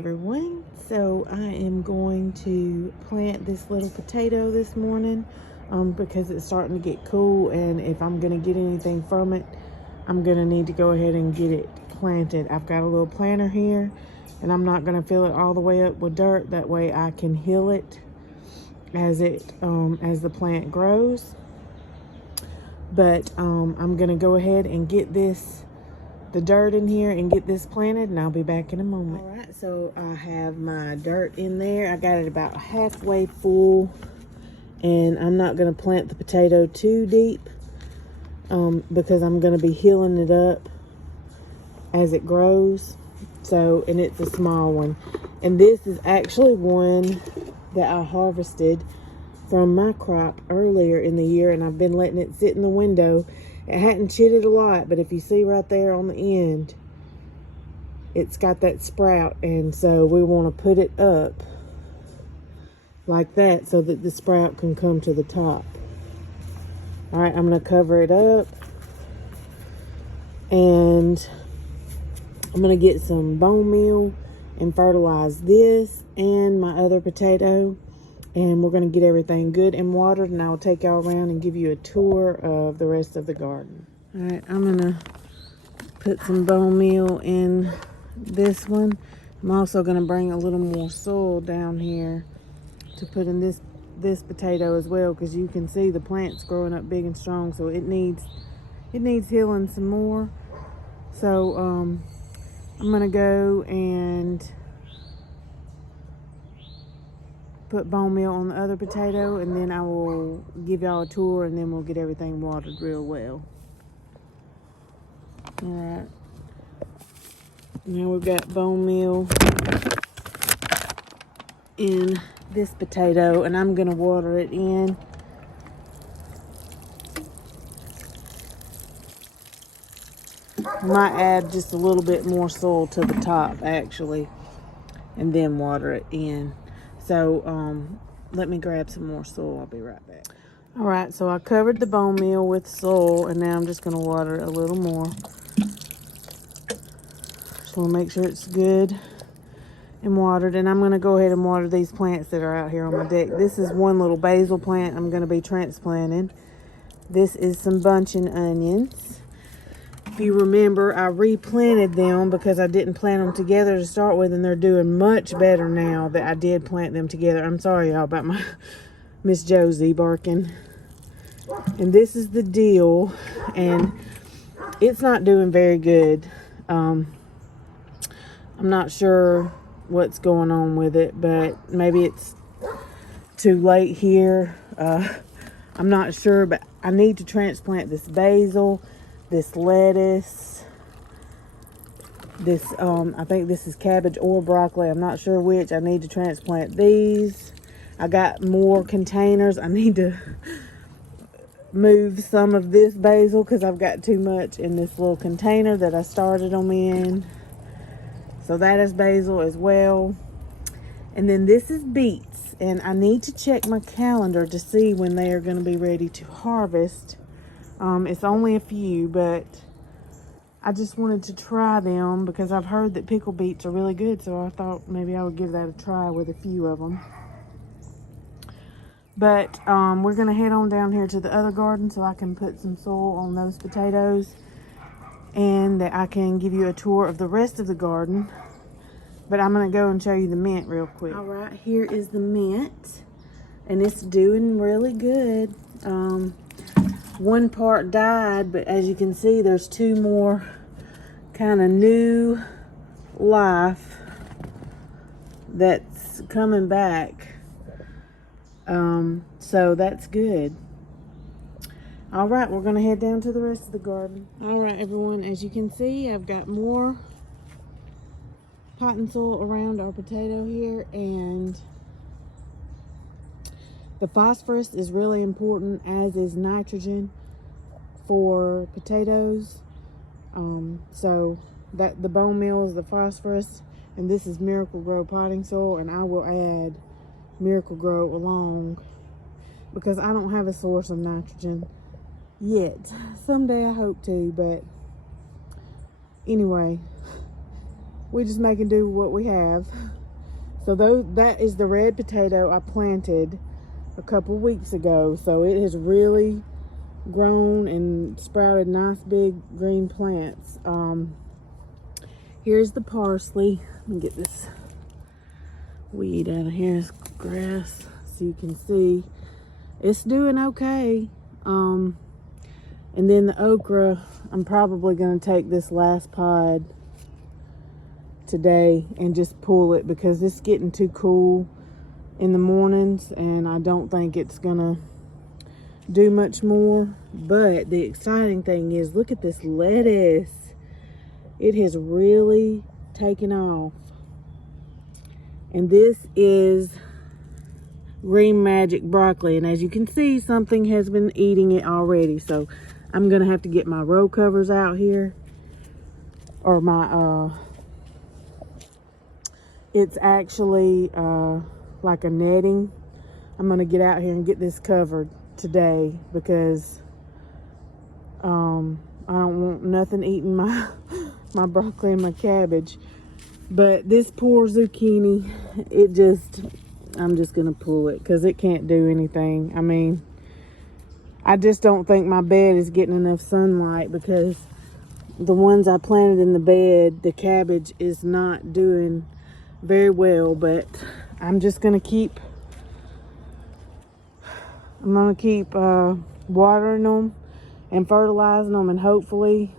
everyone. So I am going to plant this little potato this morning because it's starting to get cool, and if I'm going to get anything from it, I'm going to need to go ahead and get it planted. I've got a little planter here, and I'm not going to fill it all the way up with dirt. That way I can hill it as the plant grows. But I'm going to go ahead and get the dirt in here and get this planted, and I'll be back in a moment. All right, so I have my dirt in there. I got it about halfway full, and I'm not going to plant the potato too deep because I'm going to be hilling it up as it grows. So, and it's a small one, and this is actually one that I harvested from my crop earlier in the year, and I've been letting it sit in the window. It hadn't chitted a lot, but if you see right there on the end, it's got that sprout, and so we want to put it up like that so that the sprout can come to the top. All right, I'm going to cover it up, and I'm going to get some bone meal and fertilize this and my other potato, and we're going to get everything good and watered, and I'll take y'all around and give you a tour of the rest of the garden. All right, I'm going to put some bone meal in this one. I'm also going to bring a little more soil down here to put in this potato as well, because you can see the plant's growing up big and strong, so it needs healing some more. So I'm going to go and put bone meal on the other potato, and then I will give y'all a tour, and then we'll get everything watered real well. All right. Now we've got bone meal in this potato, and I'm gonna water it in. I might add just a little bit more soil to the top actually, and then water it in. So let me grab some more soil. I'll be right back. All right, so I covered the bone meal with soil, and now I'm just gonna water it a little more. Just want to make sure it's good and watered, and I'm going to go ahead and water these plants that are out here on my deck. This is one little basil plant I'm going to be transplanting. This is some bunching onions. If you remember, I replanted them because I didn't plant them together to start with, and they're doing much better now that I did plant them together. I'm sorry, y'all, about my Miss Josie barking. And this is the dill, and it's not doing very good. I'm not sure what's going on with it, but maybe it's too late here. I'm not sure, but I need to transplant this basil, this lettuce, this I think this is cabbage or broccoli. I'm not sure which. I need to transplant these. I got more containers. I need to move some of this basil because I've got too much in this little container that I started them in. So that is basil as well. And then this is beets. And I need to check my calendar to see when they are going to be ready to harvest. It's only a few, but I just wanted to try them because I've heard that pickled beets are really good. So I thought maybe I would give that a try with a few of them. But we're going to head on down here to the other garden so I can put some soil on those potatoes, and that I can give you a tour of the rest of the garden. But I'm going to go and show you the mint real quick. All right, here is the mint, and it's doing really good. One part died, but as you can see, there's two more kind of new life that's coming back. So that's good. All right, we're going to head down to the rest of the garden. All right, everyone, as you can see, I've got more potting soil around our potato here, and the phosphorus is really important, as is nitrogen for potatoes. So that the bone meal is the phosphorus, and this is Miracle-Gro potting soil, and I will add Miracle-Gro along because I don't have a source of nitrogen yet. Someday I hope to, but anyway, we just making do with what we have. So that is the red potato I planted a couple weeks ago. So it has really grown and sprouted nice big green plants. Here's the parsley. Let me get this weed out of here. It's grass, so you can see it's doing okay. And then the okra, I'm probably going to take this last pod today and just pull it because it's getting too cool in the mornings and I don't think it's gonna do much more. But the exciting thing is, look at this lettuce. It has really taken off. And this is Green Magic broccoli, and as you can see, something has been eating it already. So I'm gonna have to get my row covers out here, or my it's actually like a netting. I'm gonna get out here and get this covered today because I don't want nothing eating my my broccoli and my cabbage. But this poor zucchini, I'm just gonna pull it because it can't do anything. I mean, I just don't think my bed is getting enough sunlight because the ones I planted in the bed, the cabbage is not doing very well. But I'm just gonna keep watering them and fertilizing them, and hopefully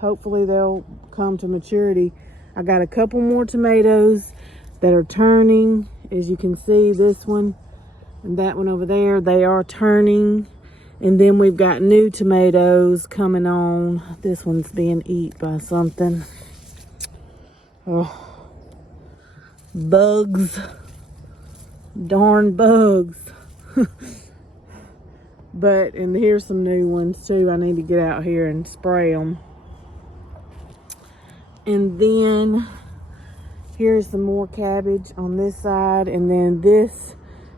they'll come to maturity. I got a couple more tomatoes that are turning. As you can see, this one and that one over there, they are turning. And then we've got new tomatoes coming on. This one's being eaten by something. Oh, bugs. Darn bugs. And here's some new ones too. I need to get out here and spray them. And then here's some more cabbage on this side. And then this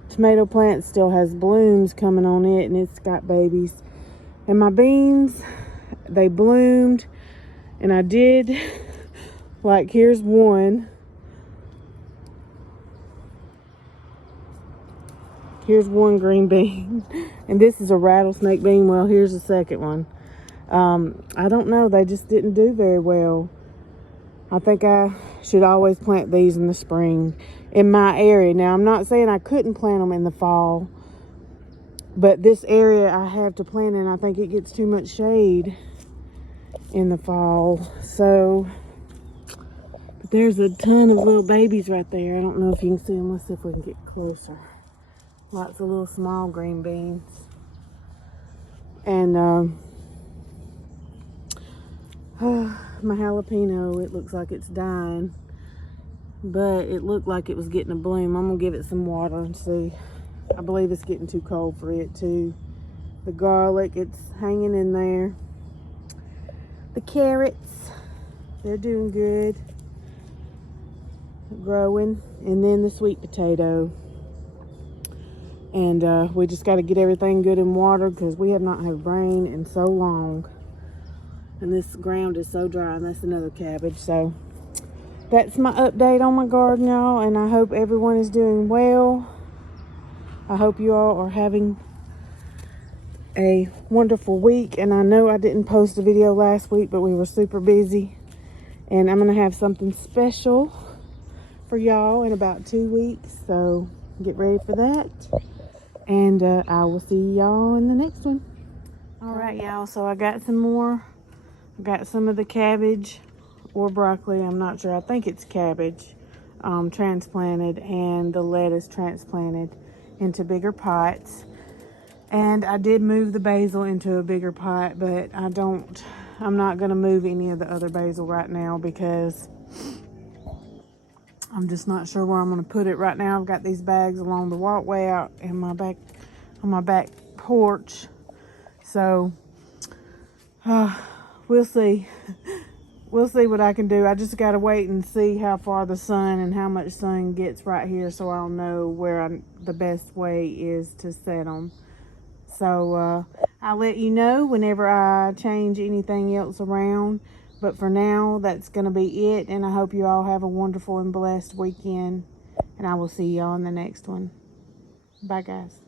tomato plant still has blooms coming on it, and it's got babies. And my beans, they bloomed, and I did, like, here's one. Here's one green bean, and this is a rattlesnake bean. Well, here's the second one. I don't know, they just didn't do very well. I think I should always plant these in the spring in my area. Now, I'm not saying I couldn't plant them in the fall, but this area I have to plant in, I think it gets too much shade in the fall. So, but there's a ton of little babies right there. I don't know if you can see them. Let's see if we can get closer. Lots of little small green beans. And my jalapeno, it looks like it's dying, but it looked like it was getting a bloom. I'm gonna give it some water and see. I believe it's getting too cold for it too. The garlic, it's hanging in there. The carrots, they're doing good, growing. And then the sweet potato. And we just got to get everything good in water because we have not had rain in so long. And this ground is so dry, and that's another cabbage. So that's my update on my garden, y'all, and I hope everyone is doing well. I hope you all are having a wonderful week. And I know I didn't post a video last week, but we were super busy. And I'm going to have something special for y'all in about 2 weeks. So get ready for that. And I will see y'all in the next one. All right, y'all. So I got some more. I got some of the cabbage or broccoli. I'm not sure. I think it's cabbage transplanted, and the lettuce transplanted into bigger pots. And I did move the basil into a bigger pot, but I'm not going to move any of the other basil right now because I'm just not sure where I'm going to put it right now. I've got these bags along the walkway out in my back, on my back porch. So, we'll see. We'll see what I can do. I just got to wait and see how far the sun and how much sun gets right here, so I'll know where the best way is to set them. So, I'll let you know whenever I change anything else around. But for now, that's going to be it. And I hope you all have a wonderful and blessed weekend. And I will see you on the next one. Bye, guys.